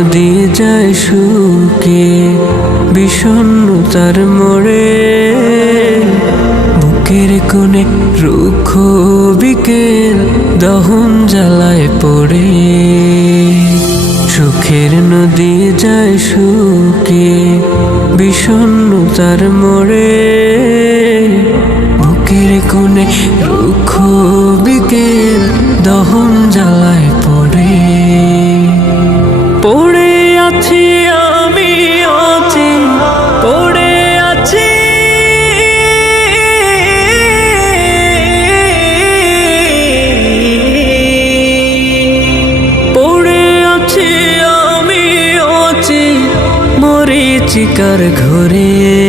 নদী যায় সুখে, বিষণ্ণতার মোড়ে, বুকের কোণে রুক্ষ বিকেল দহন জ্বালায় পড়ে। সুখের নদী যায় সুখে, বিষণ্ণতার মোড়ে, বুকের কোণে রুক্ষ বিকেল দহন জ্বালায় পড়ে। পড়ে আছি আমি আছি পড়ে আছি। পড়ে আছি আমি আছি মরিচিকার ঘরে।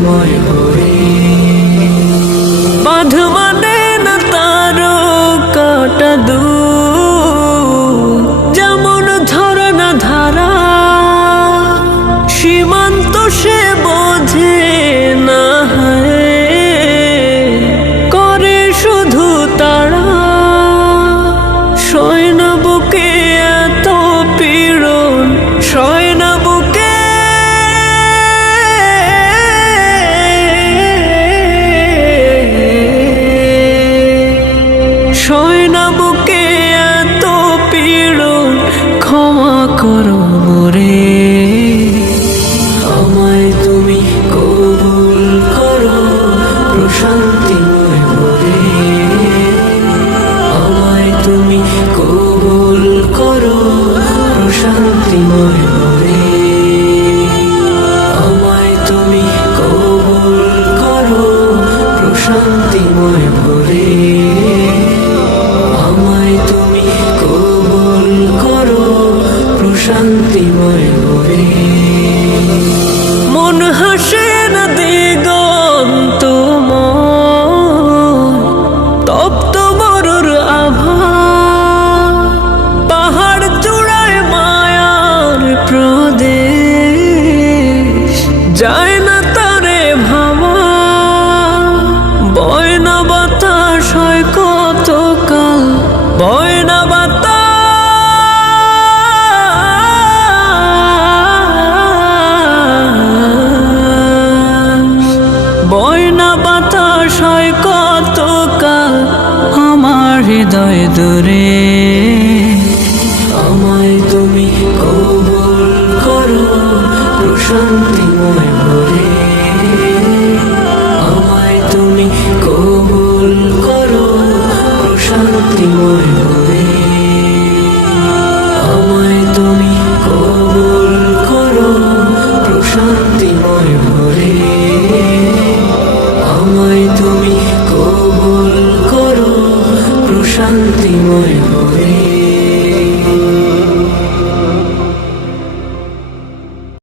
প্রেমময় হয়ে বাঁধ মানে না তারো কাটা দূর। বিষয় না বুকে shit আমায় দূরে। আমায় তুমি কবুল করো প্রশান্তিময় ভরে। আমায় তুমি কবুল করো প্রশান্তিময় ভরে। শান্তিময় হরে